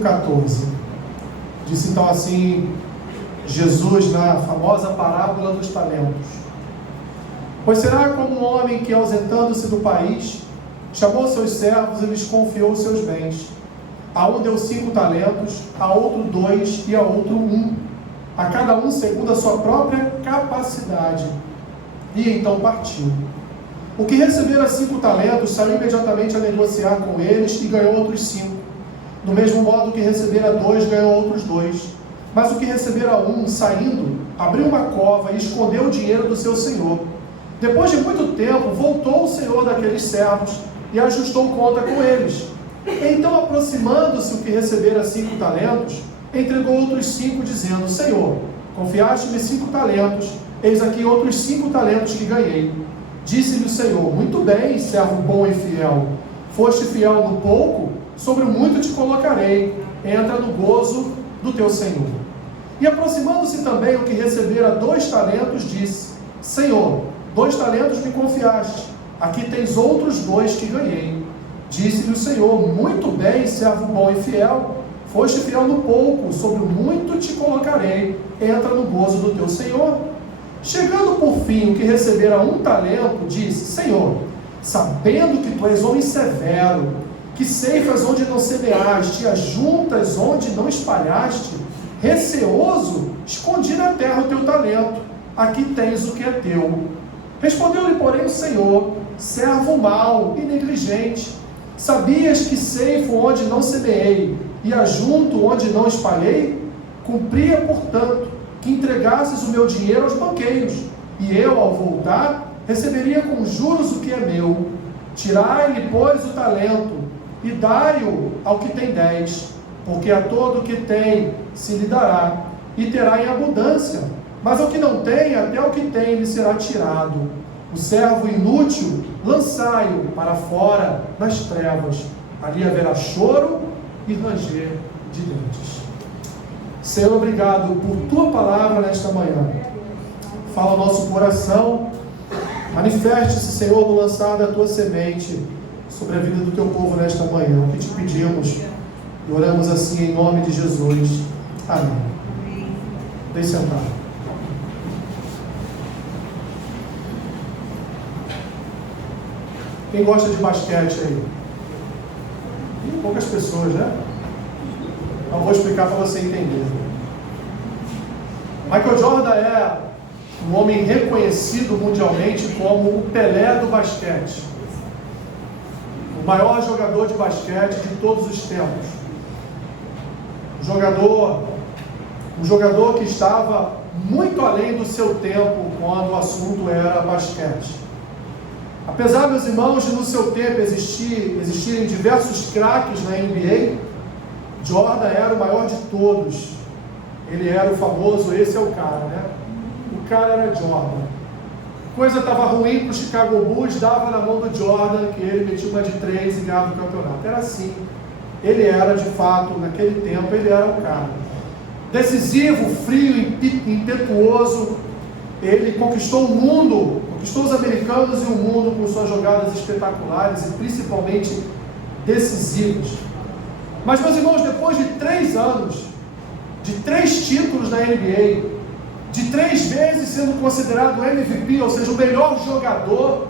14. Disse então assim Jesus na famosa parábola dos talentos: pois será como um homem que, ausentando-se do país, chamou seus servos e lhes confiou seus bens. A um deu 5 talentos, a outro 2 e a outro 1, a cada um segundo a sua própria capacidade. E então partiu. O que recebera 5 talentos saiu imediatamente a negociar com eles e ganhou outros 5. Do mesmo modo, que recebera 2 ganhou outros 2. Mas o que recebera 1, saindo, abriu uma cova e escondeu o dinheiro do seu senhor. Depois de muito tempo, voltou o senhor daqueles servos e ajustou conta com eles. Então, aproximando-se o que recebera 5 talentos, entregou outros 5, dizendo: Senhor, confiaste-me 5 talentos, eis aqui outros 5 talentos que ganhei. Disse-lhe o Senhor: muito bem, servo bom e fiel. Foste fiel no pouco, sobre o muito te colocarei. Entra no gozo do teu Senhor. E aproximando-se também o que recebera 2 talentos, disse: Senhor, 2 talentos me confiaste, aqui tens outros 2 que ganhei. Disse-lhe o Senhor: muito bem, servo bom e fiel. Foste fiel no pouco, sobre o muito te colocarei. Entra no gozo do teu Senhor. Chegando por fim o que recebera 1 talento, disse: Senhor, sabendo que tu és homem severo, que ceifas onde não semeaste, e ajuntas onde não espalhaste, receoso, escondi na terra o teu talento. Aqui tens o que é teu. Respondeu-lhe, porém, o Senhor: servo mau e negligente, sabias que ceifo onde não semeei, e ajunto onde não espalhei? Cumpria, portanto, que entregasses o meu dinheiro aos banqueiros, e eu, ao voltar, receberia com juros o que é meu. Tirai-lhe, pois, o talento, e dai-o ao que tem 10, porque a todo o que tem se lhe dará, e terá em abundância, mas ao que não tem, até o que tem lhe será tirado. O servo inútil, lançai-o para fora nas trevas, ali haverá choro e ranger de dentes. Senhor, obrigado por tua palavra nesta manhã. Fala ao nosso coração, manifeste-se, Senhor, no lançar da tua semente sobre a vida do teu povo nesta manhã. O que te pedimos e oramos assim em nome de Jesus. Amém. Deixe sentar. Quem gosta de basquete aí? Poucas pessoas, né? Então vou explicar para você entender. Michael Jordan é um homem reconhecido mundialmente como o Pelé do basquete. O maior jogador de basquete de todos os tempos. Um jogador que estava muito além do seu tempo quando o assunto era basquete. Apesar, meus irmãos, de no seu tempo existirem diversos craques na NBA, Jordan era o maior de todos. Ele era o famoso, esse é o cara, né? O cara era Jordan. Coisa estava ruim para o Chicago Bulls, dava na mão do Jordan, que ele metia uma de 3 e ganhava o campeonato. Era assim. Ele era, de fato, naquele tempo, ele era o cara. Decisivo, frio, impetuoso. Ele conquistou o mundo, conquistou os americanos e o mundo com suas jogadas espetaculares e principalmente decisivas. Mas, meus irmãos, depois de 3 anos, de 3 títulos na NBA, de 3 vezes sendo considerado MVP, ou seja, o melhor jogador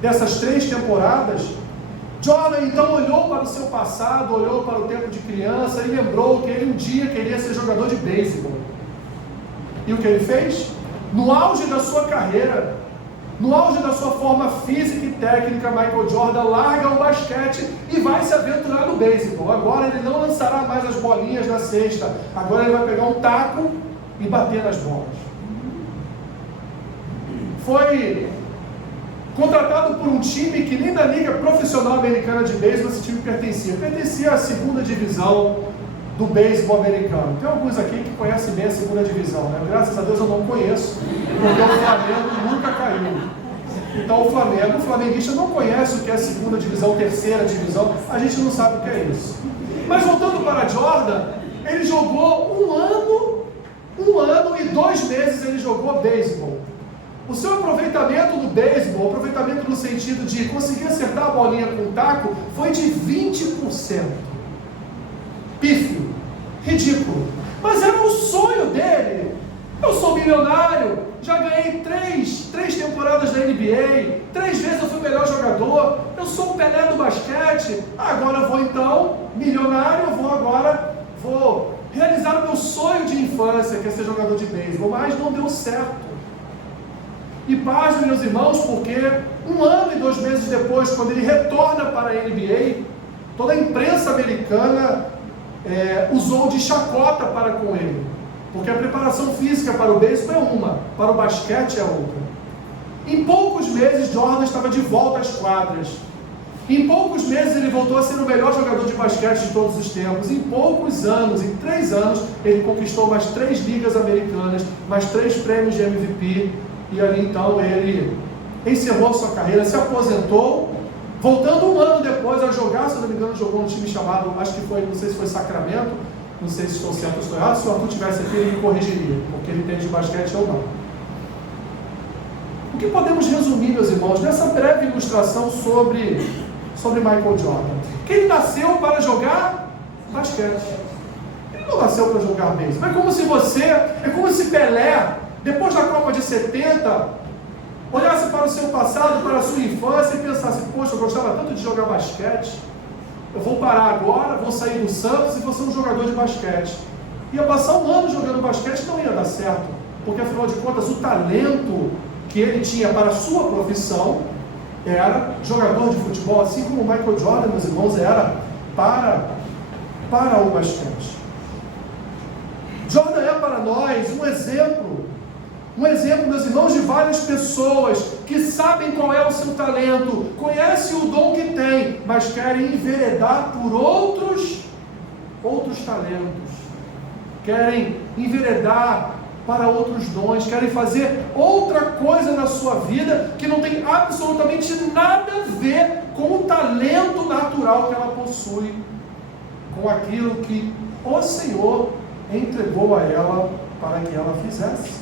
dessas 3 temporadas, Jordan então olhou para o seu passado, olhou para o tempo de criança e lembrou que ele um dia queria ser jogador de beisebol. E o que ele fez? No auge da sua carreira, no auge da sua forma física e técnica, Michael Jordan larga o basquete e vai se aventurar no beisebol. Agora ele não lançará mais as bolinhas na cesta, agora ele vai pegar um taco e bater nas bolas. Foi contratado por um time que nem da Liga Profissional Americana de Beisebol esse time pertencia à segunda divisão do beisebol americano. Tem alguns aqui que conhecem bem a segunda divisão, né? Graças a Deus eu não conheço, porque o Flamengo nunca caiu. Então o flamenguista não conhece o que é a segunda divisão, terceira divisão, a gente não sabe o que é isso. Mas voltando para Jordan, ele jogou um ano e 2 meses ele jogou beisebol. O seu aproveitamento no beisebol, aproveitamento no sentido de conseguir acertar a bolinha com o taco, foi de 20%. Pífio. ridículo. Mas era o sonho dele. Eu sou milionário, já ganhei três temporadas da NBA, 3 vezes eu fui o melhor jogador, eu sou o Pelé do basquete, agora eu vou então, milionário, vou realizar o meu sonho de infância, que é ser jogador de beisebol, mas não deu certo. E pasmem, meus irmãos, porque 1 ano e 2 meses depois, quando ele retorna para a NBA, toda a imprensa americana usou de chacota para com ele, porque a preparação física para o beisebol é uma, para o basquete é outra. Em poucos meses, Jordan estava de volta às quadras. Em poucos meses ele voltou a ser o melhor jogador de basquete de todos os tempos. Em poucos anos, em 3 anos, ele conquistou mais 3 ligas americanas, mais 3 prêmios de MVP, e ali então ele encerrou sua carreira, se aposentou, voltando 1 ano depois a jogar, se não me engano, jogou um time chamado, acho que foi, não sei se foi Sacramento, não sei se estou certo ou estou errado. Se o Arthur tivesse aqui, ele me corrigiria, porque ele entende de basquete ou não. O que podemos resumir, meus irmãos, nessa breve ilustração sobre Michael Jordan? Que ele nasceu para jogar basquete. Ele não nasceu para jogar beisebol. É como se Pelé, depois da Copa de 70, olhasse para o seu passado, para a sua infância e pensasse: poxa, eu gostava tanto de jogar basquete, eu vou parar agora, vou sair do Santos e vou ser um jogador de basquete. Ia passar 1 ano jogando basquete, não ia dar certo, porque afinal de contas o talento que ele tinha para a sua profissão era jogador de futebol, assim como o Michael Jordan, meus irmãos, era para o basquete. Jordan é para nós um exemplo, meus irmãos, de várias pessoas que sabem qual é o seu talento, conhecem o dom que tem, mas querem enveredar por outros talentos, querem enveredar para outros dons, querem fazer outra coisa na sua vida que não tem absolutamente nada a ver com o talento natural que ela possui, com aquilo que o Senhor entregou a ela para que ela fizesse.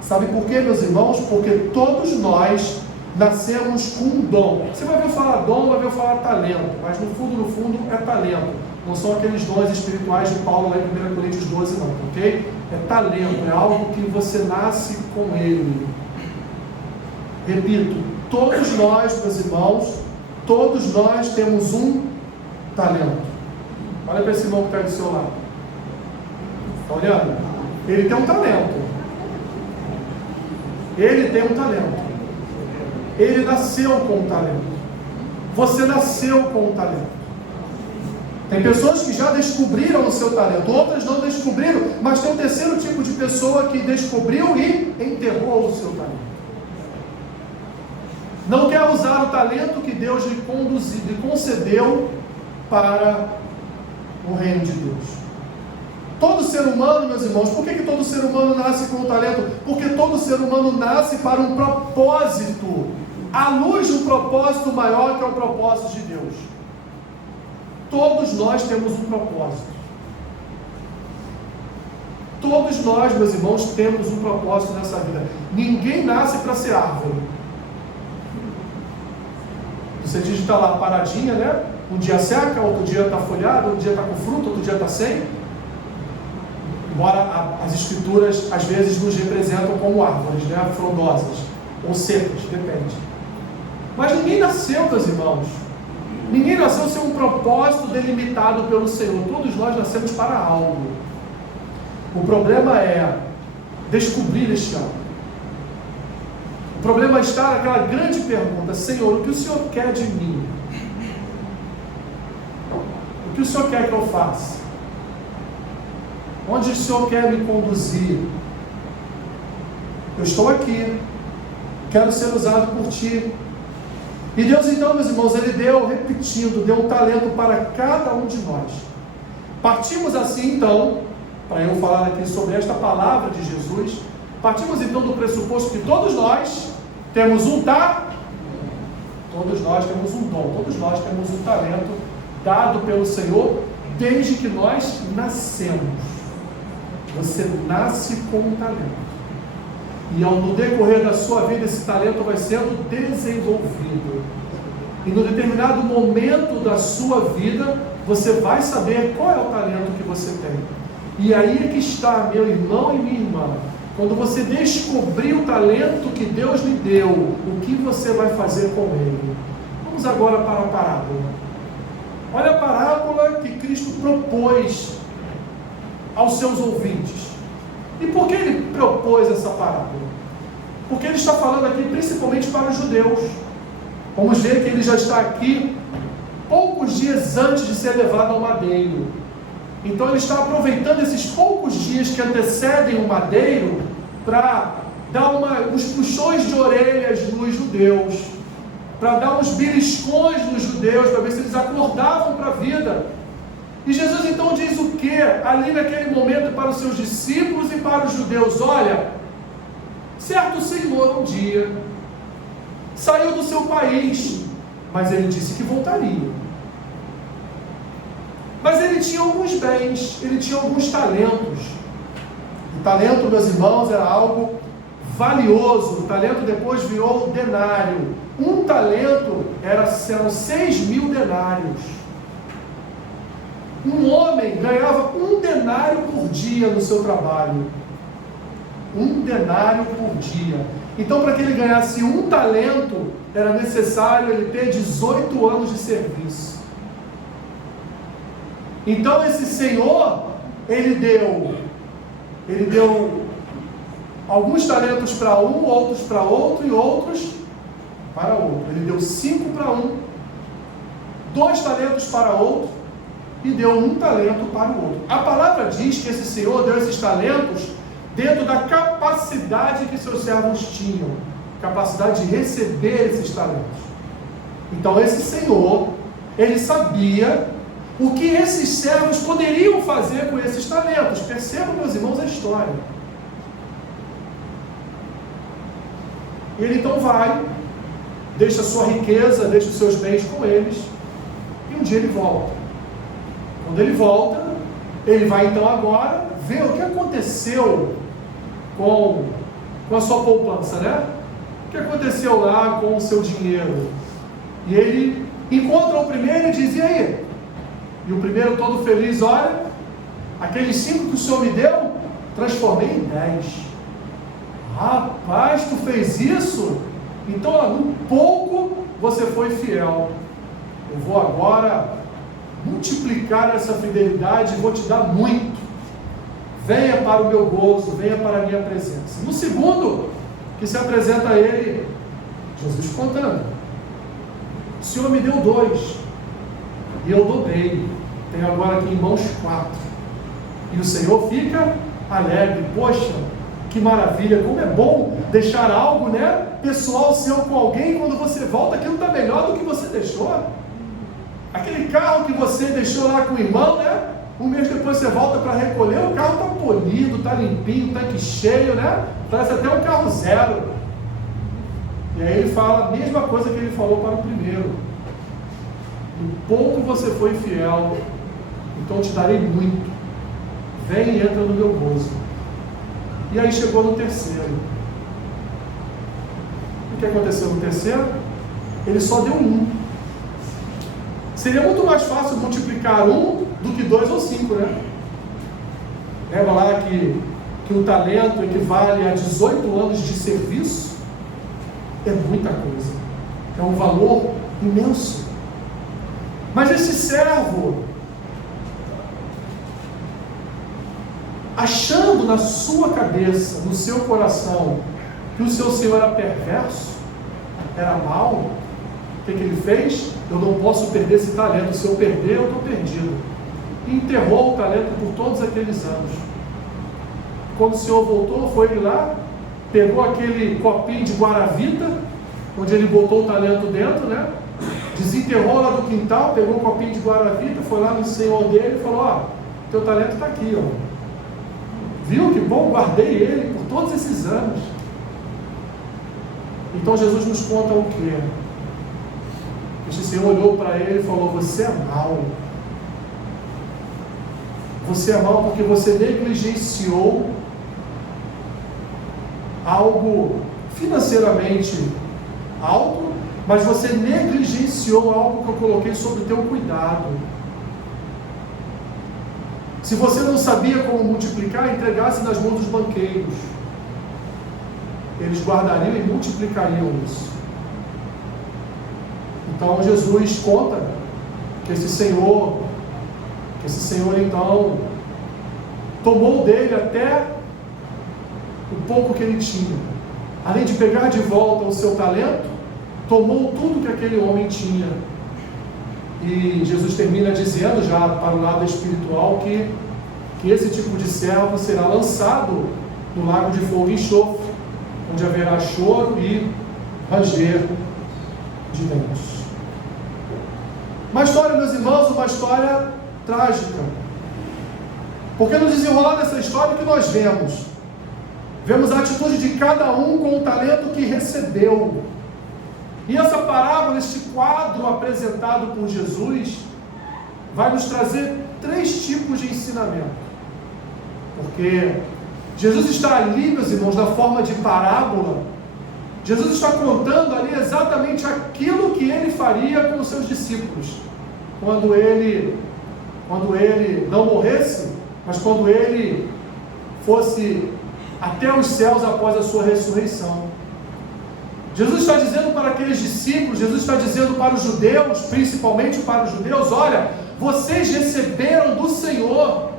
Sabe por quê, meus irmãos? Porque todos nós nascemos com um dom. Você vai ver eu falar dom, vai ver eu falar talento, mas no fundo é talento. Não são aqueles dons espirituais de Paulo lá em 1 Coríntios 12, não, ok? É talento, é algo que você nasce com ele. Repito, todos nós, meus irmãos, todos nós temos um talento. Olha para esse irmão que está do seu lado. Está olhando? Ele tem um talento. Ele tem um talento. Ele nasceu com um talento. Você nasceu com um talento. Tem pessoas que já descobriram o seu talento, outras não descobriram, mas tem um terceiro tipo de pessoa que descobriu e enterrou o seu talento. Não quer usar o talento que Deus lhe concedeu para o reino de Deus. Todo ser humano, meus irmãos, por que todo ser humano nasce com um talento? Porque todo ser humano nasce para um propósito, à luz de um propósito maior que é o propósito de Deus. Todos nós temos um propósito. Todos nós, meus irmãos, temos um propósito nessa vida. Ninguém nasce para ser árvore. Você digita lá paradinha, né? Um dia seca, outro dia está folhado, outro dia está com fruto, outro dia está sem. Embora as escrituras às vezes nos representam como árvores, né? Frondosas ou secas, depende. Mas ninguém nasceu, meus irmãos. Ninguém nasceu sem um propósito delimitado pelo Senhor. Todos nós nascemos para algo. O problema é descobrir este algo. O problema está naquela grande pergunta: Senhor, o que o Senhor quer de mim? O que o Senhor quer que eu faça? Onde o Senhor quer me conduzir? Eu estou aqui, quero ser usado por Ti. E Deus então, meus irmãos, Ele deu um talento para cada um de nós. Partimos assim então, para eu falar aqui sobre esta palavra de Jesus, partimos então do pressuposto que todos nós temos um talento, todos nós temos um dom, todos nós temos um talento dado pelo Senhor desde que nós nascemos. Você nasce com um talento. E no decorrer da sua vida, esse talento vai sendo desenvolvido. E no determinado momento da sua vida, você vai saber qual é o talento que você tem. E aí é que está, meu irmão e minha irmã, quando você descobrir o talento que Deus lhe deu, o que você vai fazer com ele? Vamos agora para a parábola. Olha a parábola que Cristo propôs aos seus ouvintes. E por que ele propôs essa parábola? Porque ele está falando aqui principalmente para os judeus. Vamos ver que ele já está aqui poucos dias antes de ser levado ao madeiro. Então ele está aproveitando esses poucos dias que antecedem o madeiro para dar uns puxões de orelhas nos judeus, para dar uns beliscões nos judeus, para ver se eles acordavam para a vida. E Jesus então diz o que ali naquele momento para os seus discípulos e para os judeus? Olha, certo Senhor um dia saiu do seu país, mas ele disse que voltaria. Mas ele tinha alguns bens, ele tinha alguns talentos. O talento, meus irmãos, era algo valioso. O talento depois virou denário. Um talento eram 6.000 denários. Um homem ganhava 1 denário por dia no seu trabalho. 1 denário por dia. Então, para que ele ganhasse um talento, era necessário ele ter 18 anos de serviço. Então esse Senhor, ele deu alguns talentos para um, outros para outro e outros para outro. Ele deu 5 para um, 2 talentos para outro e deu 1 talento para o outro. A palavra diz que esse Senhor deu esses talentos dentro da capacidade que seus servos tinham, capacidade de receber esses talentos. Então esse Senhor, ele sabia o que esses servos poderiam fazer com esses talentos. Percebam, meus irmãos, a história. Ele então vai, deixa a sua riqueza, deixa os seus bens com eles, e um dia ele volta. Quando ele volta, ele vai então agora ver o que aconteceu com a sua poupança, né? O que aconteceu lá com o seu dinheiro. E ele encontra o primeiro e diz: e aí? E o primeiro todo feliz: olha, aqueles 5 que o Senhor me deu, transformei em 10. Rapaz, tu fez isso? Então, no pouco você foi fiel. Eu vou agora multiplicar essa fidelidade e vou te dar muito. Venha para o meu gozo, venha para a minha presença. No segundo, que se apresenta a ele, Jesus contando: o Senhor me deu 2. E eu dobrei, tenho agora aqui em mãos 4. E o Senhor fica alegre. Poxa, que maravilha, como é bom deixar algo, né, pessoal seu com alguém. Quando você volta, aquilo está melhor do que você deixou. Aquele carro que você deixou lá com o irmão, né, um mês depois você volta para recolher, o carro está polido, está limpinho, tanque cheio, né, parece até um carro zero. E aí ele fala a mesma coisa que ele falou para o primeiro: no pouco você foi fiel, então te darei muito. Vem e entra no meu gozo. E aí chegou no terceiro. O que aconteceu no terceiro? Ele só deu 1. Seria muito mais fácil multiplicar 1 do que 2 ou 5, né? Lembra lá que o talento equivale a 18 anos de serviço? É muita coisa. É um valor imenso. Mas esse servo, achando na sua cabeça, no seu coração, que o seu senhor era perverso, era mau, o que ele fez? Eu não posso perder esse talento. Se eu perder, eu estou perdido. E enterrou o talento por todos aqueles anos. Quando o senhor voltou, foi ele lá, pegou aquele copinho de guaravita, onde ele botou o talento dentro, né? Desenterrou lá do quintal, pegou um copinho de guaravita, foi lá no senhor dele e falou: ó, teu talento está aqui, ó. Viu que bom? Guardei ele por todos esses anos. Então Jesus nos conta o quê? Este senhor olhou para ele e falou: você é mau. Você é mau porque você negligenciou algo financeiramente alto, mas você negligenciou algo que eu coloquei sob o teu cuidado. se você não sabia como multiplicar, entregasse nas mãos dos banqueiros. Eles guardariam e multiplicariam isso. Então Jesus conta que esse Senhor então tomou dele até o pouco que ele tinha. Além de pegar de volta o seu talento, tomou tudo que aquele homem tinha. E Jesus termina dizendo, já para o lado espiritual, que esse tipo de servo será lançado no lago de fogo e enxofre, onde haverá choro e ranger de dentes. Uma história, meus irmãos, uma história trágica. Porque no desenrolar dessa história, o que nós vemos? Vemos a atitude de cada um com o talento que recebeu. E essa parábola, este quadro apresentado por Jesus, vai nos trazer 3 tipos de ensinamento. Porque Jesus está ali, meus irmãos, na forma de parábola. Jesus está contando ali exatamente aquilo que ele faria com os seus discípulos. Quando ele não morresse, mas quando ele fosse até os céus após a sua ressurreição. Jesus está dizendo para aqueles discípulos, Jesus está dizendo para os judeus, principalmente para os judeus: olha, vocês receberam do Senhor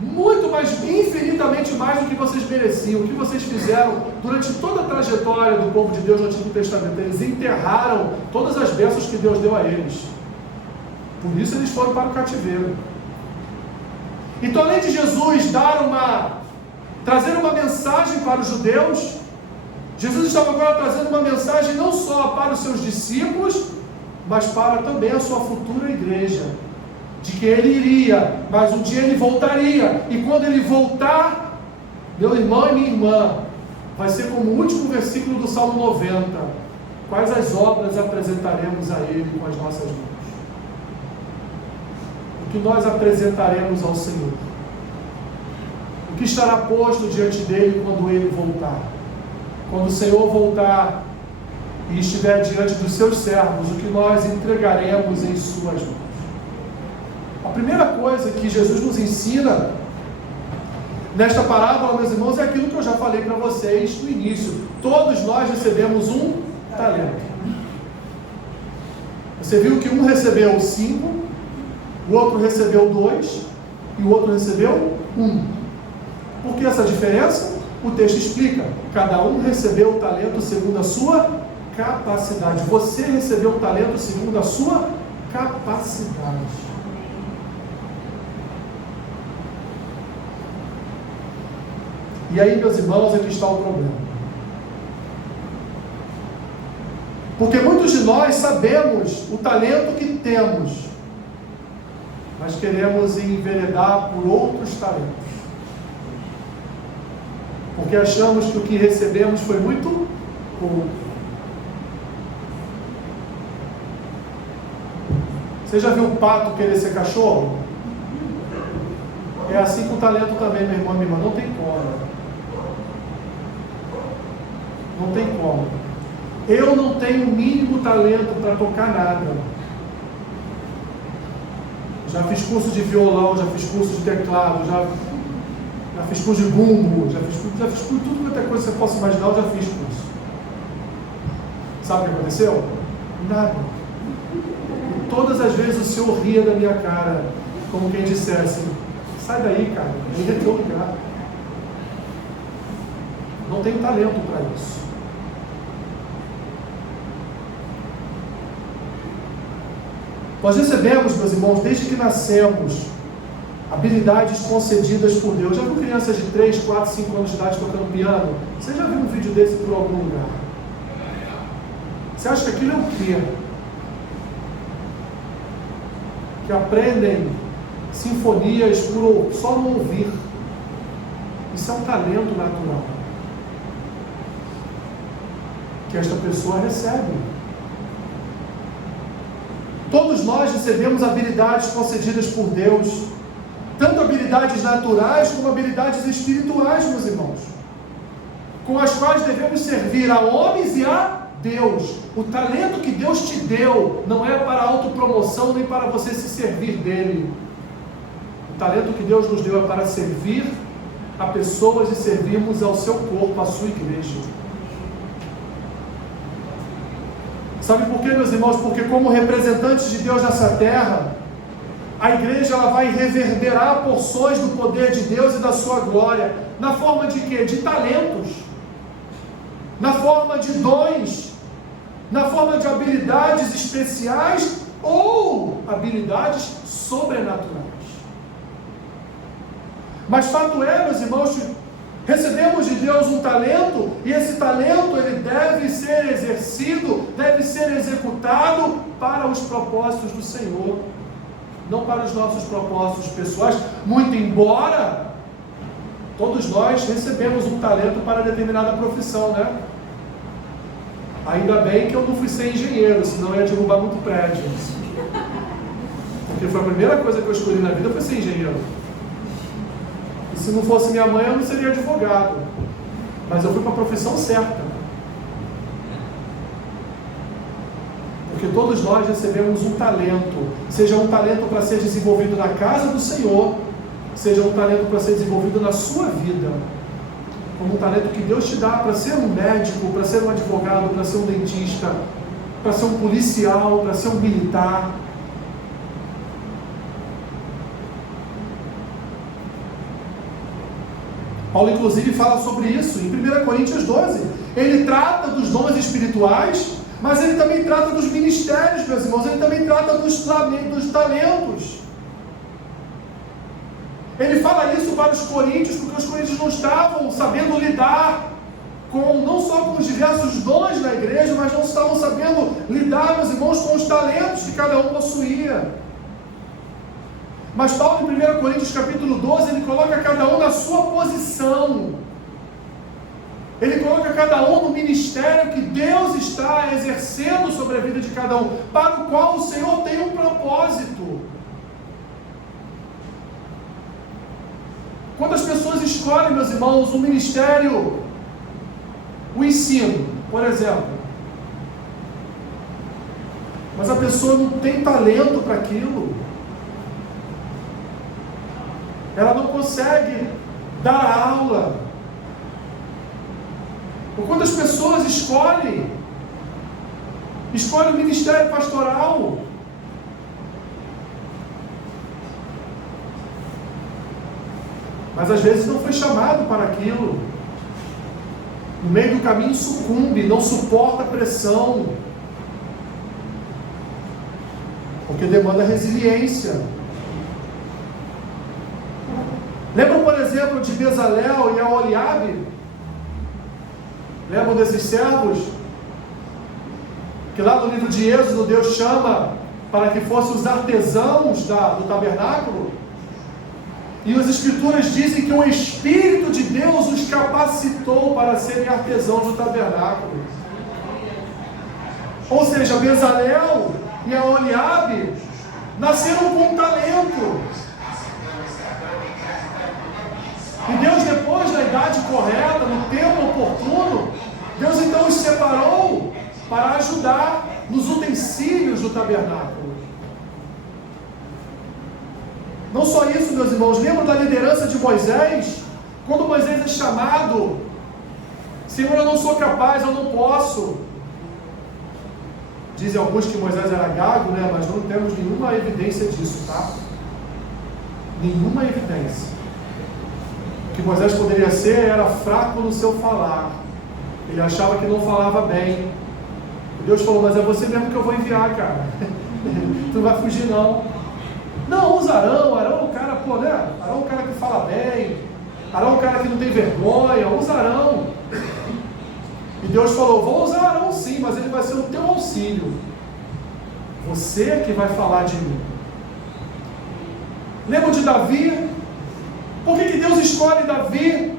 muito mais, infinitamente mais do que vocês mereciam. O que vocês fizeram durante toda a trajetória do povo de Deus no Antigo Testamento? Eles enterraram todas as bênçãos que Deus deu a eles. Por isso eles foram para o cativeiro. Então, além de Jesus trazer uma mensagem para os judeus, Jesus estava agora trazendo uma mensagem não só para os seus discípulos, mas para também a sua futura igreja. De que ele iria, mas um dia ele voltaria. E quando ele voltar, meu irmão e minha irmã, vai ser como o último versículo do Salmo 90. Quais as obras apresentaremos a ele com as nossas mãos? O que nós apresentaremos ao Senhor? O que estará posto diante dele quando ele voltar? Quando o Senhor voltar e estiver diante dos seus servos, o que nós entregaremos em suas mãos? A primeira coisa que Jesus nos ensina nesta parábola, meus irmãos, é aquilo que eu já falei para vocês no início. Todos nós recebemos um talento. Você viu que um recebeu 5, o outro recebeu 2 e o outro recebeu 1. Por que essa diferença? O texto explica. Cada um recebeu o talento segundo a sua capacidade. Você recebeu o talento segundo a sua capacidade. E aí, meus irmãos, aqui está o problema. Porque muitos de nós sabemos o talento que temos, mas queremos enveredar por outros talentos. Porque achamos que o que recebemos foi muito pouco. Você já viu o pato querer ser cachorro? É assim com o talento também, meu irmão e minha irmã. Não tem como. Não tem como. Eu não tenho o mínimo talento para tocar nada. Já fiz curso de violão, já fiz curso de teclado, já fiz curso de bumbo, já fiz tudo quanto é coisa que você possa imaginar, eu já fiz curso. Sabe o que aconteceu? Nada. E todas as vezes o Senhor ria da minha cara, como quem dissesse: sai daí, cara, nem é teu lugar. Não tenho talento para isso. Nós recebemos, meus irmãos, desde que nascemos, habilidades concedidas por Deus. Já viu crianças de 3, 4, 5 anos de idade tocando piano? Você já viu um vídeo desse por algum lugar? Você acha que aquilo é o quê? Que aprendem sinfonias só no ouvir. Isso é um talento natural que esta pessoa recebe. Todos nós recebemos habilidades concedidas por Deus, tanto habilidades naturais como habilidades espirituais, meus irmãos, com as quais devemos servir a homens e a Deus. O talento que Deus te deu não é para autopromoção nem para você se servir dele. O talento que Deus nos deu é para servir a pessoas e servirmos ao seu corpo, à sua igreja. Sabe por quê, meus irmãos? Porque como representantes de Deus nessa terra, a igreja ela vai reverberar porções do poder de Deus e da sua glória. Na forma de quê? De talentos. Na forma de dons. Na forma de habilidades especiais ou habilidades sobrenaturais. Mas fato é, meus irmãos, recebemos de Deus um talento, e esse talento ele deve ser exercido, deve ser executado para os propósitos do Senhor, não para os nossos propósitos pessoais, muito embora todos nós recebemos um talento para determinada profissão, né? Ainda bem que eu não fui ser engenheiro, senão eu ia derrubar muito prédio. Porque foi a primeira coisa que eu escolhi na vida, foi ser engenheiro. E se não fosse minha mãe, eu não seria advogado. Mas eu fui para a profissão certa. Porque todos nós recebemos um talento. Seja um talento para ser desenvolvido na casa do Senhor, seja um talento para ser desenvolvido na sua vida. Como um talento que Deus te dá para ser um médico, para ser um advogado, para ser um dentista, para ser um policial, para ser um militar. Paulo inclusive fala sobre isso em 1 Coríntios 12. Ele trata dos dons espirituais, mas ele também trata dos ministérios, meus irmãos. Ele também trata dos talentos. Ele fala isso para os coríntios, porque os coríntios não estavam sabendo lidar não só com os diversos dons da igreja, mas não estavam sabendo lidar, meus irmãos, com os talentos que cada um possuía. Mas Paulo, em 1 Coríntios capítulo 12, ele coloca cada um na sua posição. Ele coloca cada um no ministério que Deus está exercendo sobre a vida de cada um, para o qual o Senhor tem um propósito. Quando as pessoas escolhem, meus irmãos, um ministério, o ensino, por exemplo, mas a pessoa não tem talento para aquilo, ela não consegue dar aula. Ou quando as pessoas escolhem o ministério pastoral, mas às vezes não foi chamado para aquilo, no meio do caminho sucumbe, não suporta a pressão, porque demanda resiliência. Lembram, por exemplo, de Bezalel e Aholiabe? Lembram desses servos? Que lá no livro de Êxodo Deus chama para que fossem os artesãos do tabernáculo? E as Escrituras dizem que o Espírito de Deus os capacitou para serem artesãos do tabernáculo. Ou seja, Bezalel e Aholiabe nasceram com talento. E Deus, depois da idade correta, no tempo oportuno, Deus então os separou para ajudar nos utensílios do tabernáculo. Não só isso, meus irmãos, lembram da liderança de Moisés? Quando Moisés é chamado, Senhor, eu não sou capaz, eu não posso. Dizem alguns que Moisés era gago, né? Mas não temos nenhuma evidência disso, tá? Nenhuma evidência. O que Moisés poderia ser era fraco no seu falar. Ele achava que não falava bem. E Deus falou, mas é você mesmo que eu vou enviar, cara. Tu não vai fugir, não. Não, usa Arão. Arão é um cara, né? Arão é um cara que fala bem. Arão é um cara que não tem vergonha. Usa Arão. E Deus falou, vou usar Arão sim, mas ele vai ser o teu auxílio. Você que vai falar de mim. Lembram de Davi? Por que Deus escolhe Davi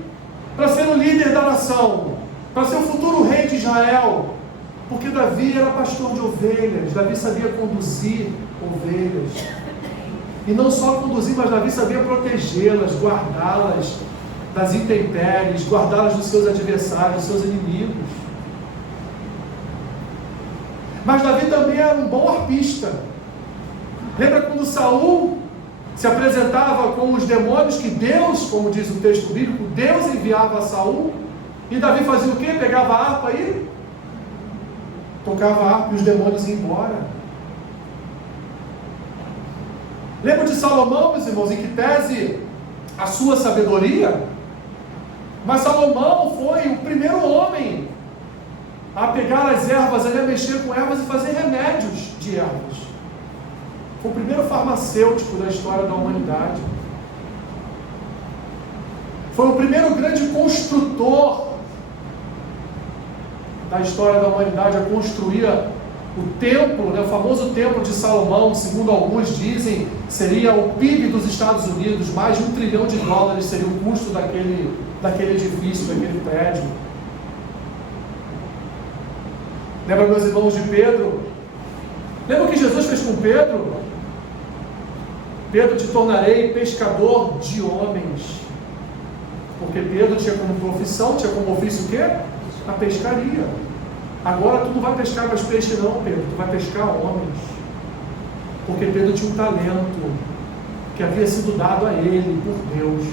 para ser o líder da nação? Para ser o futuro rei de Israel? Porque Davi era pastor de ovelhas. Davi sabia conduzir ovelhas. E não só conduzir, mas Davi sabia protegê-las, guardá-las das intempéries, guardá-las dos seus adversários, dos seus inimigos. Mas Davi também era um bom arpista. Lembra quando Saul se apresentava com os demônios que Deus, como diz o texto bíblico, Deus enviava a Saul, e Davi fazia o quê? Pegava a harpa e tocava a harpa e os demônios iam embora. Lembra de Salomão, meus irmãos, em que pese a sua sabedoria, mas Salomão foi o primeiro homem a pegar as ervas, a mexer com ervas e fazer remédios de ervas. Foi o primeiro farmacêutico da história da humanidade. Foi o primeiro grande construtor da história da humanidade a construir o templo, o famoso templo de Salomão, segundo alguns dizem, seria o PIB dos Estados Unidos, mais de $1 trilhão seria o custo daquele edifício, daquele prédio. Lembra, meus irmãos, de Pedro? Lembra o que Jesus fez com Pedro? Pedro, te tornarei pescador de homens. Porque Pedro tinha como profissão, tinha como ofício o quê? A pescaria. Agora tu não vai pescar mais peixe não, Pedro, tu vai pescar homens. Porque Pedro tinha um talento que havia sido dado a ele por Deus.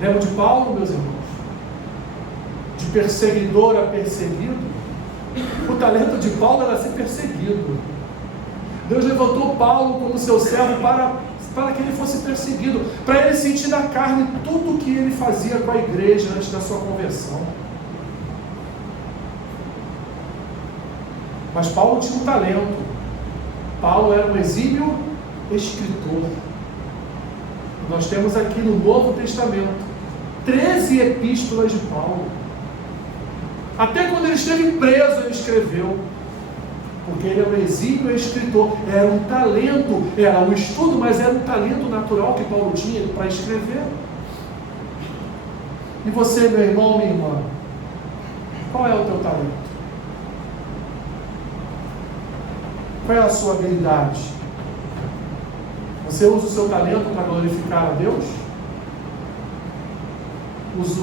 Lembra de Paulo, meus irmãos? De perseguidor a perseguido. O talento de Paulo era ser perseguido. Deus levantou Paulo como seu servo para que ele fosse perseguido, para ele sentir na carne tudo o que ele fazia com a igreja antes da sua conversão. Mas Paulo tinha um talento. Paulo era um exímio escritor. Nós temos aqui no Novo Testamento 13 epístolas de Paulo. Até quando ele esteve preso, ele escreveu. Porque ele é um exímio escritor. Era um talento, era um estudo, mas era um talento natural que Paulo tinha para escrever. E você, meu irmão, minha irmã, qual é o teu talento? Qual é a sua habilidade? Você usa o seu talento para glorificar a Deus?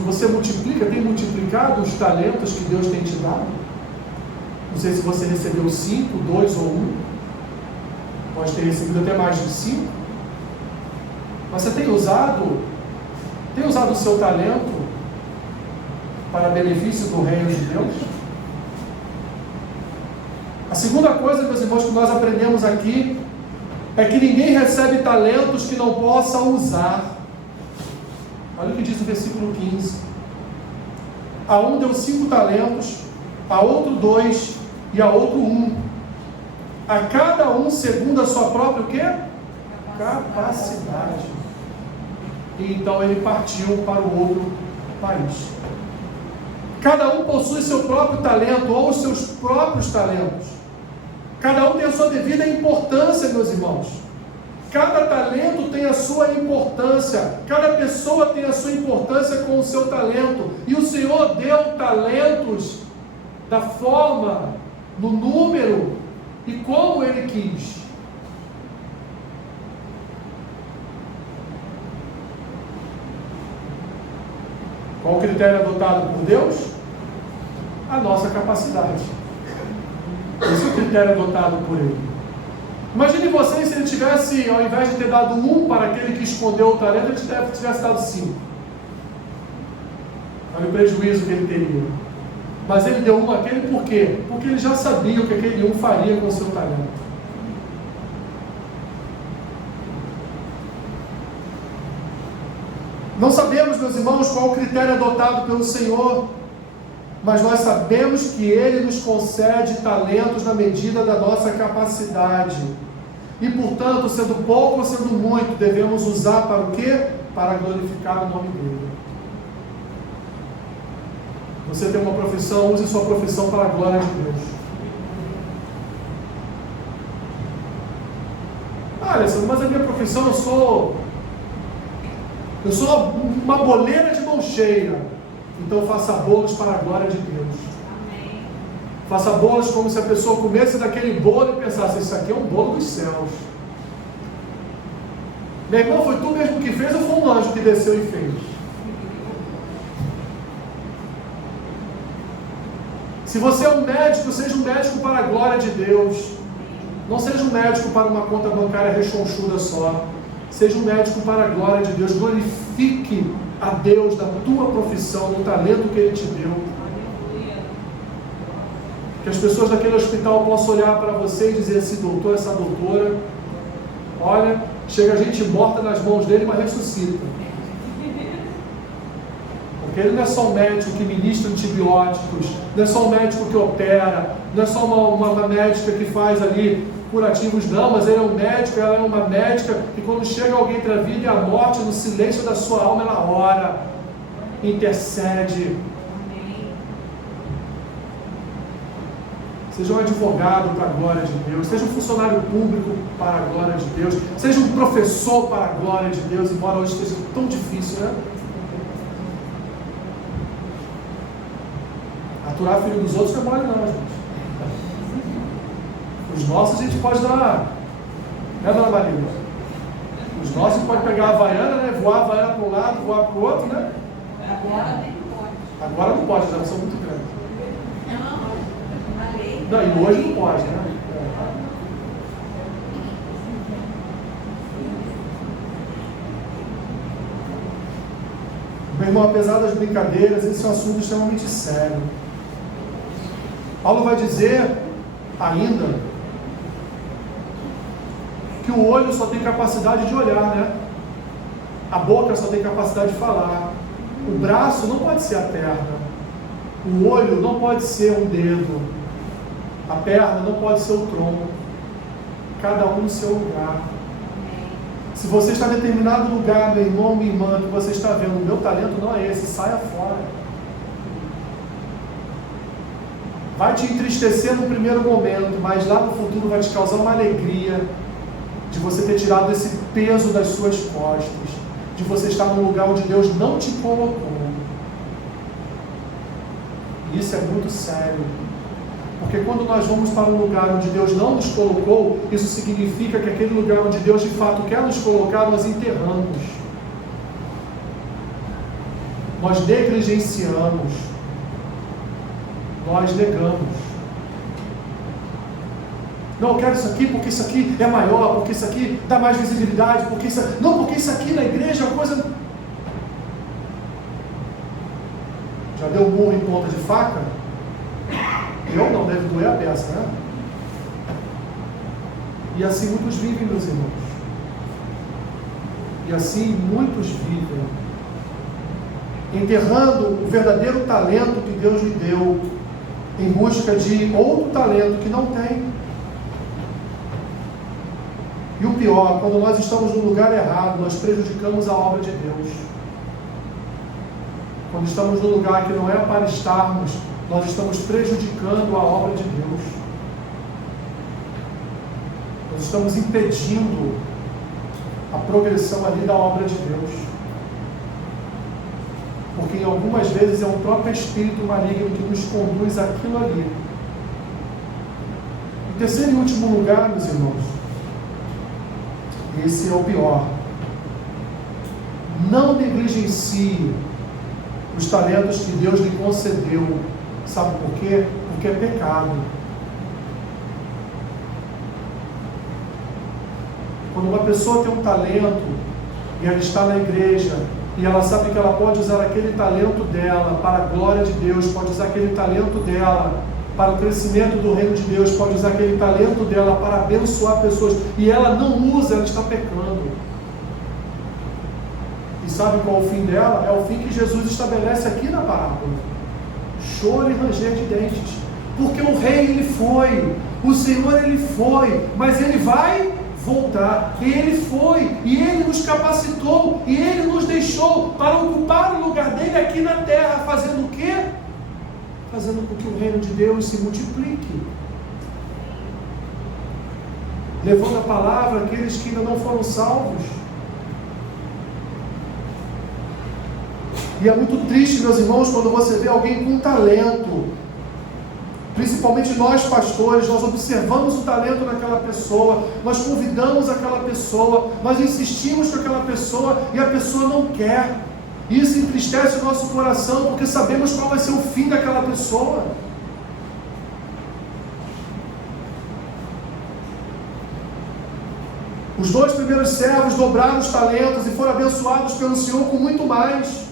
Você multiplica, tem multiplicado os talentos que Deus tem te dado? Não sei se você recebeu 5, 2 ou 1. Pode ter recebido até mais de 5. Mas você tem usado o seu talento para benefício do reino de Deus? A segunda coisa, meus irmãos, que nós aprendemos aqui é que ninguém recebe talentos que não possa usar. Olha o que diz o versículo 15. A um deu 5 talentos, a outro 2 e a outro 1. A cada um segundo a sua própria o quê? Capacidade. E então ele partiu para o outro país. Cada um possui seu próprio talento ou os seus próprios talentos. Cada um tem a sua devida importância, meus irmãos. Cada talento tem a sua importância. Cada pessoa tem a sua importância com o seu talento. E o Senhor deu talentos da forma, no número e como Ele quis. Qual o critério adotado por Deus? A nossa capacidade. Esse é o critério adotado por Ele. Imagine vocês se Ele tivesse, ao invés de ter dado 1 para aquele que escondeu o talento, Ele tivesse dado 5. Olha o prejuízo que Ele teria. Mas Ele deu 1 àquele por quê? Porque Ele já sabia o que aquele 1 faria com o seu talento. Não sabemos, meus irmãos, qual o critério adotado pelo Senhor, mas nós sabemos que Ele nos concede talentos na medida da nossa capacidade. E, portanto, sendo pouco ou sendo muito, devemos usar para o quê? Para glorificar o nome dEle. Você tem uma profissão, use sua profissão para a glória de Deus. Alessandro, mas a minha profissão eu sou uma boleira de mão cheia. Então faça bolos para a glória de Deus. Amém. Faça bolos como se a pessoa comesse daquele bolo e pensasse: isso aqui é um bolo dos céus. Meu irmão, foi tu mesmo que fez ou foi um anjo que desceu e fez? Se você é um médico, seja um médico para a glória de Deus. Não seja um médico para uma conta bancária rechonchuda só. Seja um médico para a glória de Deus. Glorifique a Deus da tua profissão, do talento que Ele te deu. Que as pessoas daquele hospital possam olhar para você e dizer: esse doutor, essa doutora, olha, chega gente morta nas mãos dele, mas ressuscita. Porque ele não é só um médico que ministra antibióticos, não é só um médico que opera, não é só uma médica que faz ali curativos, não, mas ele é um médico, ela é uma médica que quando chega alguém entre a vida e a morte, no silêncio da sua alma, ela ora, intercede. Seja um advogado para a glória de Deus, seja um funcionário público para a glória de Deus, seja um professor para a glória de Deus, embora hoje esteja tão difícil, né? Aturar filho dos outros não é mole não, gente. Os nossos a gente pode dar, né, dona Maria? Os nossos a gente pode pegar a havaiana, né? Voar a havaiana para um lado, voar para o outro, né? Agora não pode, já são muito grandes. Não, e hoje não pode, né? Meu irmão, apesar das brincadeiras, esse é um assunto extremamente sério. Paulo vai dizer ainda que o olho só tem capacidade de olhar, né? A boca só tem capacidade de falar. O braço não pode ser a perna. O olho não pode ser um dedo. A perna não pode ser o tronco. Cada um no seu lugar. Se você está em determinado lugar, meu irmão, minha irmã, que você está vendo, o meu talento não é esse, saia fora. Vai te entristecer no primeiro momento, mas lá no futuro vai te causar uma alegria de você ter tirado esse peso das suas costas, de você estar num lugar onde Deus não te colocou. E isso é muito sério. Porque quando nós vamos para um lugar onde Deus não nos colocou, isso significa que aquele lugar onde Deus de fato quer nos colocar, nós enterramos. Nós negligenciamos. Nós negamos. Não, eu quero isso aqui porque isso aqui é maior, porque isso aqui dá mais visibilidade, porque isso... Não, porque isso aqui na igreja é uma coisa... Já deu um murro em ponta de faca? Eu não, deve doer a peça, né? E assim muitos vivem, meus irmãos. E assim muitos vivem. Enterrando o verdadeiro talento que Deus lhe deu, em busca de outro talento que não tem. E o pior, quando nós estamos no lugar errado, nós prejudicamos a obra de Deus. Quando estamos no lugar que não é para estarmos, nós estamos prejudicando a obra de Deus. Nós estamos impedindo a progressão ali da obra de Deus. Porque em algumas vezes é o próprio espírito maligno que nos conduz àquilo ali. Em terceiro e último lugar, meus irmãos, esse é o pior. Não negligencie os talentos que Deus lhe concedeu. Sabe por quê? Porque é pecado. Quando uma pessoa tem um talento e ela está na igreja e ela sabe que ela pode usar aquele talento dela para a glória de Deus, pode usar aquele talento dela para o crescimento do reino de Deus, pode usar aquele talento dela para abençoar pessoas, e ela não usa, ela está pecando. E sabe qual é o fim dela? É o fim que Jesus estabelece aqui na parábola: choro e ranger de dentes. Porque o rei ele foi, o Senhor ele foi, mas ele vai voltar. E ele foi, e ele nos capacitou, e ele nos deixou para ocupar o lugar dele aqui na terra, fazendo o quê? Fazendo com que o reino de Deus se multiplique, levando a palavra àqueles que ainda não foram salvos. E é muito triste, meus irmãos, quando você vê alguém com talento, principalmente nós pastores, nós observamos o talento naquela pessoa, nós convidamos aquela pessoa, nós insistimos com aquela pessoa e a pessoa não quer. Isso entristece o nosso coração, porque sabemos qual vai ser o fim daquela pessoa. Os 2 primeiros servos dobraram os talentos e foram abençoados pelo Senhor com muito mais.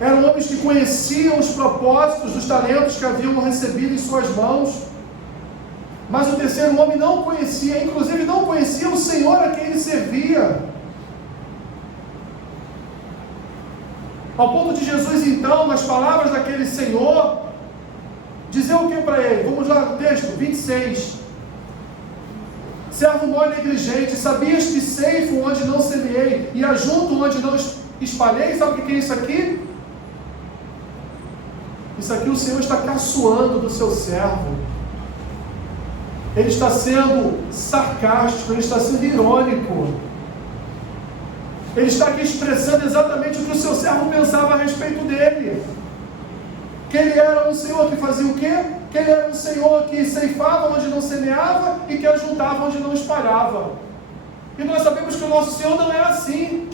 Eram homens que conheciam os propósitos dos talentos que haviam recebido em suas mãos. Mas o terceiro homem não conhecia, inclusive não conhecia o Senhor a quem ele servia. Ao ponto de Jesus, então, nas palavras daquele Senhor, dizer o que para ele? Vamos lá no texto, 26. Servo mau e negligente, sabias que ceifo onde não semeei e ajunto onde não espalhei? Sabe o que é isso aqui? Isso aqui o Senhor está caçoando do seu servo. Ele está sendo sarcástico, ele está sendo irônico. Ele está aqui expressando exatamente o que o seu servo pensava a respeito dele. Que ele era um Senhor que fazia o quê? Que ele era um Senhor que ceifava onde não semeava e que ajuntava onde não espalhava. E nós sabemos que o nosso Senhor não é assim.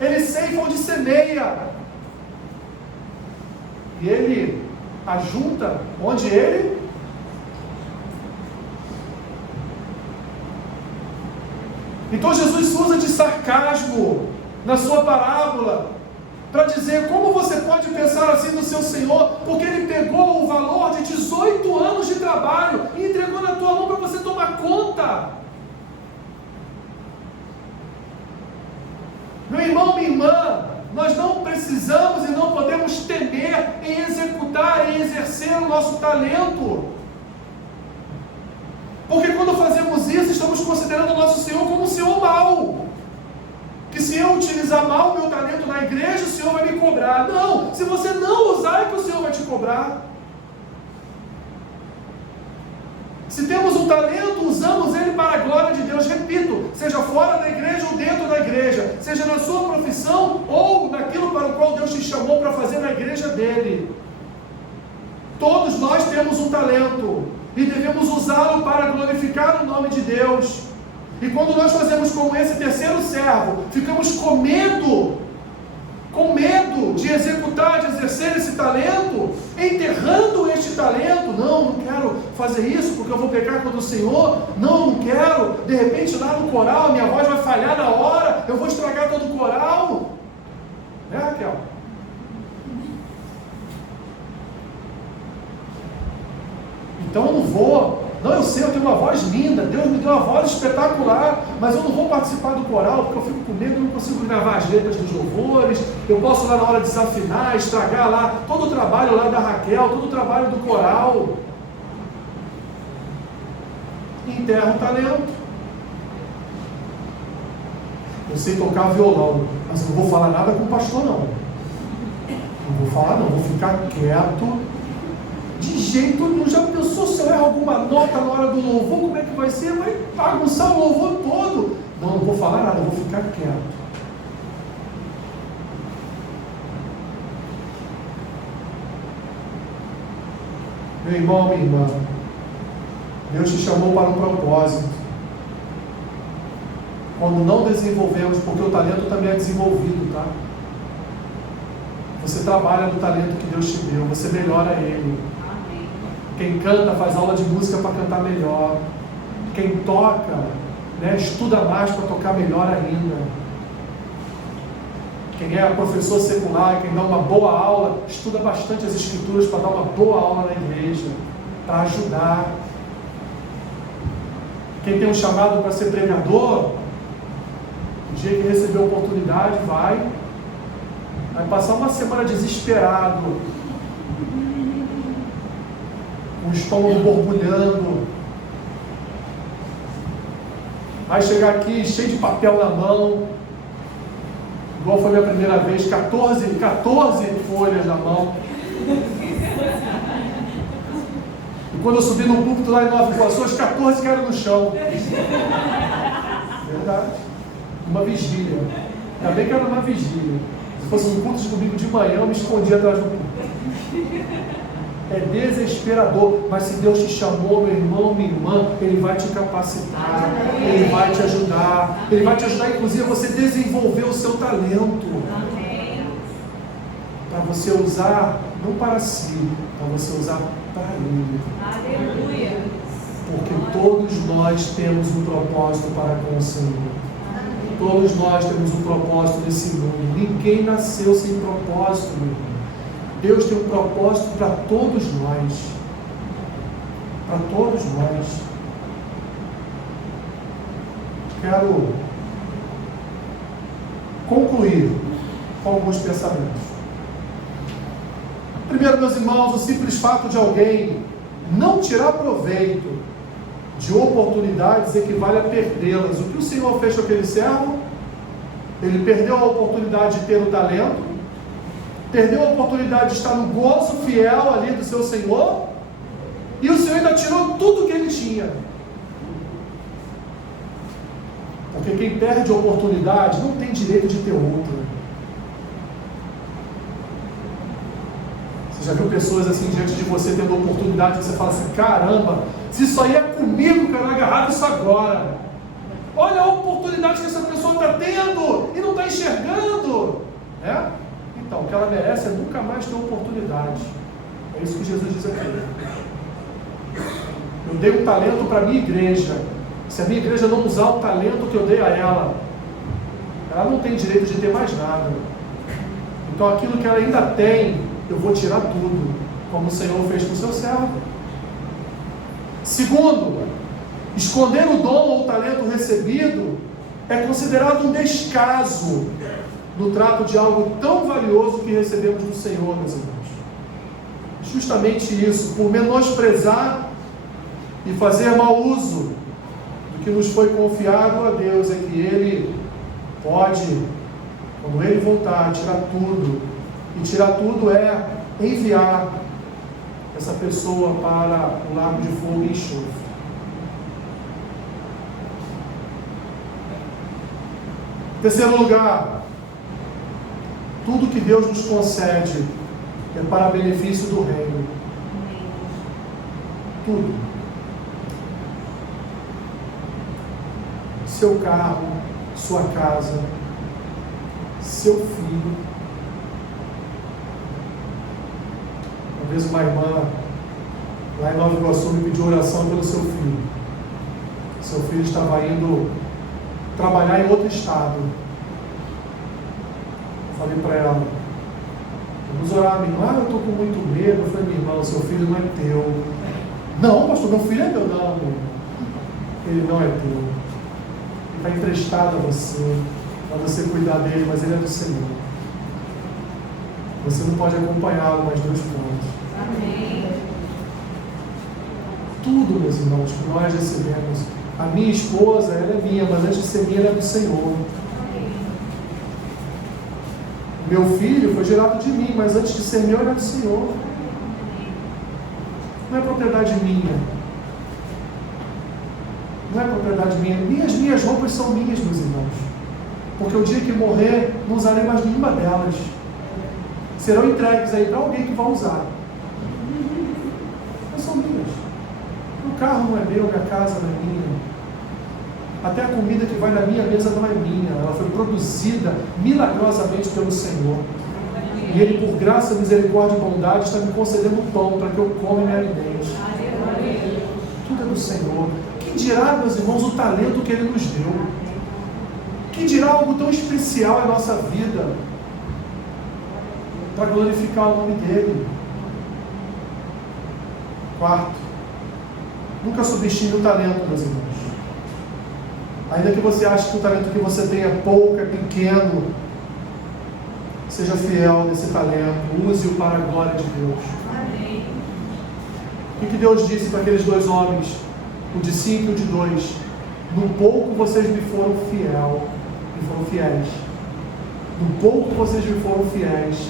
Ele ceifa onde semeia. E ele ajunta onde ele... Então Jesus usa de sarcasmo na sua parábola para dizer como você pode pensar assim do seu Senhor, porque Ele pegou o valor de 18 anos de trabalho e entregou na tua mão para você tomar conta. Meu irmão, minha irmã, nós não precisamos e não podemos temer em executar, em exercer o nosso talento. Porque quando fazemos isso, estamos considerando o nosso Senhor como um Senhor mau. Que se eu utilizar mal o meu talento na igreja, o Senhor vai me cobrar. Não, se você não usar, é que o Senhor vai te cobrar. Se temos um talento, usamos ele para a glória de Deus. Repito, seja fora da igreja ou dentro da igreja, seja na sua profissão ou naquilo para o qual Deus te chamou para fazer na igreja dele. Todos nós temos um talento e devemos usá-lo para glorificar o nome de Deus. E quando nós fazemos como esse terceiro servo, ficamos com medo de executar, de exercer esse talento, enterrando este talento. Não quero fazer isso porque eu vou pecar contra o Senhor. Não quero, de repente lá no coral, minha voz vai falhar na hora, eu vou estragar todo o coral. Né, Raquel? Então eu não vou. Não, eu sei, eu tenho uma voz linda, Deus me deu uma voz espetacular, mas eu não vou participar do coral porque eu fico com medo, eu não consigo gravar as letras dos louvores, eu posso lá na hora desafinar, estragar lá todo o trabalho lá da Raquel, todo o trabalho do coral. Enterra o talento. Eu sei tocar violão, mas eu não vou falar nada com o pastor não. Não vou falar não, vou ficar quieto. De jeito nenhum. Já pensou se eu erro alguma nota na hora do louvor? Como é que vai ser? Vai bagunçar o louvor todo. Não vou falar nada, eu vou ficar quieto. Meu irmão, minha irmã, Deus te chamou para um propósito. Quando não desenvolvemos, porque o talento também é desenvolvido, tá? Você trabalha no talento que Deus te deu, você melhora ele. Quem canta faz aula de música para cantar melhor. Quem toca, né, estuda mais para tocar melhor ainda. Quem é professor secular, quem dá uma boa aula, estuda bastante as escrituras para dar uma boa aula na igreja, para ajudar. Quem tem um chamado para ser pregador, no dia que receber a oportunidade, vai passar uma semana desesperado, com o estômago borbulhando, vai chegar aqui cheio de papel na mão, igual foi a minha primeira vez, 14 folhas na mão. E quando eu subi no púlpito lá em Nova Iguaçu, as 14 caíram no chão. Verdade. Uma vigília. Ainda bem que era uma vigília. Se fosse um culto de domingo de manhã, eu me escondia atrás do púlpito. É desesperador, mas se Deus te chamou, meu irmão, minha irmã, Ele vai te capacitar, Ele vai te ajudar, Ele vai te ajudar, inclusive, a você desenvolver o seu talento, para você usar, não para si, para você usar para Ele. Aleluia. Porque todos nós temos um propósito para com o Senhor. Todos nós temos um propósito nesse mundo. Ninguém nasceu sem propósito, meu irmão. Deus tem um propósito para todos nós. Para todos nós. Quero concluir com alguns pensamentos. Primeiro, meus irmãos, o simples fato de alguém não tirar proveito de oportunidades equivale a perdê-las. O que o Senhor fez com aquele servo? Ele perdeu a oportunidade de ter o talento, perdeu a oportunidade de estar no gozo fiel ali do seu Senhor, e o Senhor ainda tirou tudo que ele tinha. Porque quem perde a oportunidade não tem direito de ter outra. Você já viu pessoas assim diante de você tendo a oportunidade, você fala assim: caramba, se isso aí é comigo, que eu não agarrava isso agora. Olha a oportunidade que essa pessoa está tendo e não está enxergando. Então, o que ela merece é nunca mais ter oportunidade. É isso que Jesus diz aqui. Eu dei um talento para a minha igreja. Se a minha igreja não usar o talento que eu dei a ela, ela não tem direito de ter mais nada. Então aquilo que ela ainda tem, eu vou tirar tudo, como o Senhor fez com o seu servo. Segundo, esconder o dom ou o talento recebido é considerado um descaso no trato de algo tão valioso que recebemos do Senhor, meus irmãos. Justamente isso, por menosprezar e fazer mau uso do que nos foi confiado a Deus, é que Ele pode, quando Ele voltar, tirar tudo. E tirar tudo é enviar essa pessoa para o lago de fogo e enxofre. Terceiro lugar, tudo que Deus nos concede é para benefício do reino. Tudo. Seu carro, sua casa, seu filho. Uma vez uma irmã lá em Nova Iguaçu me pediu oração pelo seu filho. Seu filho estava indo trabalhar em outro estado. Eu falei para ela: vamos orar, minha irmã. Eu estou com muito medo. Eu falei: minha irmã, o seu filho não é teu. Não, pastor, meu filho é meu. Não, ele não é teu. Ele está emprestado a você, para você cuidar dele, mas ele é do Senhor. Você não pode acompanhá-lo mais 2 pontos. Amém. Tudo, meus irmãos, que nós recebemos. A minha esposa, ela é minha, mas antes de ser minha, ela é do Senhor. Meu filho foi gerado de mim, mas antes de ser meu, ele é do Senhor. Não é propriedade minha. Não é propriedade minha. As minhas roupas são minhas, meus irmãos. Porque o dia que morrer, não usarei mais nenhuma delas. Serão entregues aí para alguém que vai usar. Mas são minhas. O carro não é meu, minha casa não é minha. Até a comida que vai na minha mesa não é minha. Ela foi produzida milagrosamente pelo Senhor. E Ele, por graça, misericórdia e bondade, está me concedendo um pão para que eu coma e me alimente. Tudo é do Senhor. Que dirá, meus irmãos, o talento que Ele nos deu? Que dirá algo tão especial em nossa vida para glorificar o nome dEle? Quarto, nunca subestime o talento, meus irmãos. Ainda que você ache que o talento que você tem é pouco, é pequeno, seja fiel nesse talento, use-o para a glória de Deus. Amém. O que Deus disse para aqueles 2 homens, o de 5 e o de 2? No pouco vocês me foram fiéis. No pouco vocês me foram fiéis.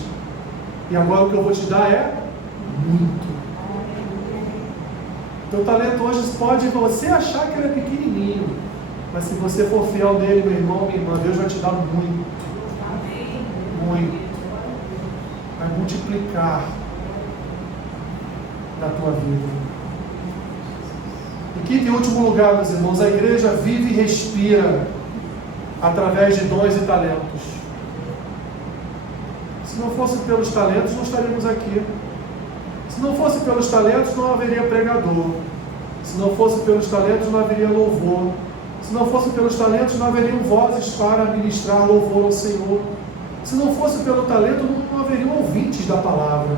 E agora o que eu vou te dar é muito. Teu talento hoje pode você achar que ele é pequenininho, mas se você for fiel nele, meu irmão, minha irmã, Deus vai te dar muito. Muito. Vai multiplicar na tua vida. E quinto e último lugar, meus irmãos, a igreja vive e respira através de dons e talentos. Se não fosse pelos talentos, não estaríamos aqui. Se não fosse pelos talentos, não haveria pregador. Se não fosse pelos talentos, não haveria louvor. Se não fosse pelos talentos, não haveriam vozes para ministrar louvor ao Senhor. Se não fosse pelo talento, não haveriam ouvintes da palavra.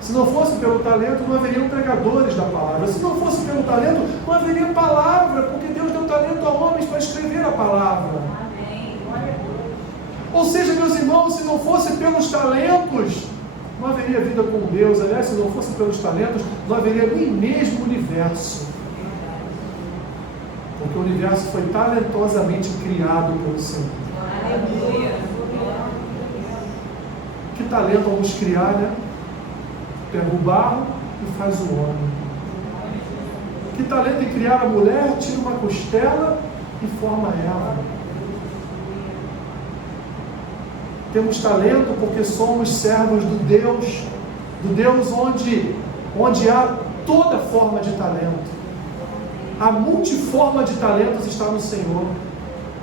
Se não fosse pelo talento, não haveriam pregadores da palavra. Se não fosse pelo talento, não haveria palavra, porque Deus deu talento a homens para escrever a palavra. Amém. Glória a Deus. Ou seja, meus irmãos, se não fosse pelos talentos, não haveria vida com Deus. Aliás, se não fosse pelos talentos, não haveria nem mesmo universo. Porque o universo foi talentosamente criado pelo Senhor. Aleluia. Que talento vamos criar, né? Pega o barro e faz o homem. Que talento em criar a mulher, tira uma costela e forma ela. Temos talento porque somos servos do Deus onde há toda forma de talento. A multiforma de talentos está no Senhor,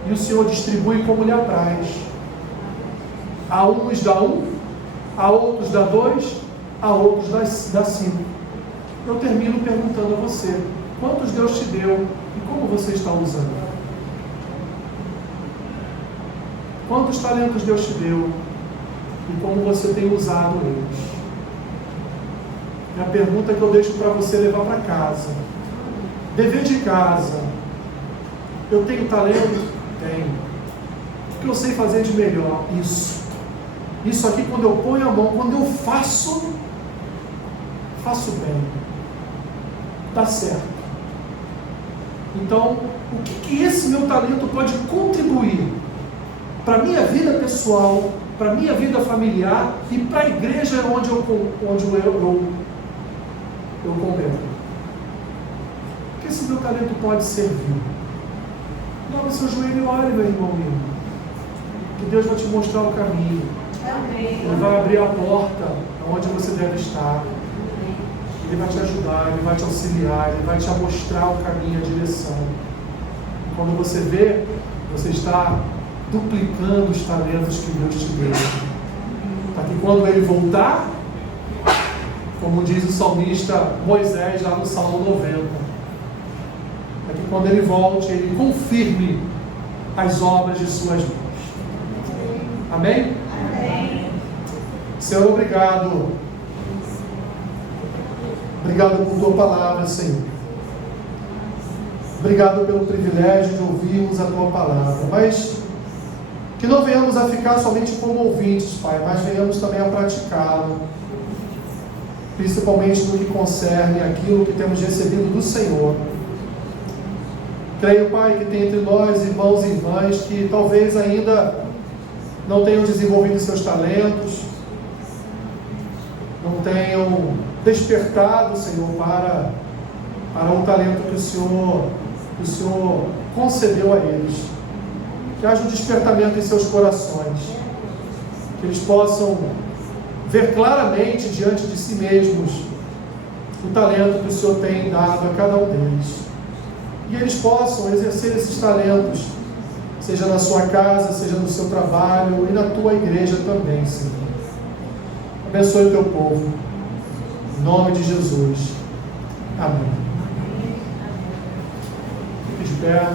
e o Senhor distribui como lhe apraz. A uns dá um, a outros dá dois, a outros dá cinco. Eu termino perguntando a você: quantos Deus te deu e como você está usando? Quantos talentos Deus te deu e como você tem usado eles? É a pergunta que eu deixo para você levar para casa. Dever de casa. Eu tenho talento? Tenho. O que eu sei fazer de melhor? Isso aqui, quando eu ponho a mão, quando eu faço bem. Dá certo. Então, o que esse meu talento pode contribuir para a minha vida pessoal, para a minha vida familiar e para a igreja onde eu congrego? O que esse meu talento pode servir? Dobra seu joelho e ore, meu irmão meu. Que Deus vai te mostrar o caminho. Ele vai abrir a porta onde você deve estar. Ele vai te ajudar, Ele vai te auxiliar, Ele vai te mostrar o caminho, a direção. Quando você vê, você está duplicando os talentos que Deus te deu. Para que quando Ele voltar, como diz o salmista Moisés lá no Salmo 90, para que quando Ele volte, Ele confirme as obras de suas mãos. Amém? Amém. Senhor, obrigado. Obrigado por Tua palavra, Senhor. Obrigado pelo privilégio de ouvirmos a Tua palavra. Mas que não venhamos a ficar somente como ouvintes, Pai, mas venhamos também a praticá-lo. Principalmente no que concerne aquilo que temos recebido do Senhor. Creio, Pai, que tem entre nós irmãos e irmãs que talvez ainda não tenham desenvolvido seus talentos, não tenham despertado, Senhor, para o talento que o Senhor concedeu a eles. Que haja um despertamento em seus corações, que eles possam ver claramente diante de si mesmos o talento que o Senhor tem dado a cada um deles. E eles possam exercer esses talentos, seja na sua casa, seja no seu trabalho e na tua igreja também, Senhor. Abençoe o teu povo. Em nome de Jesus. Amém. Fique de pé.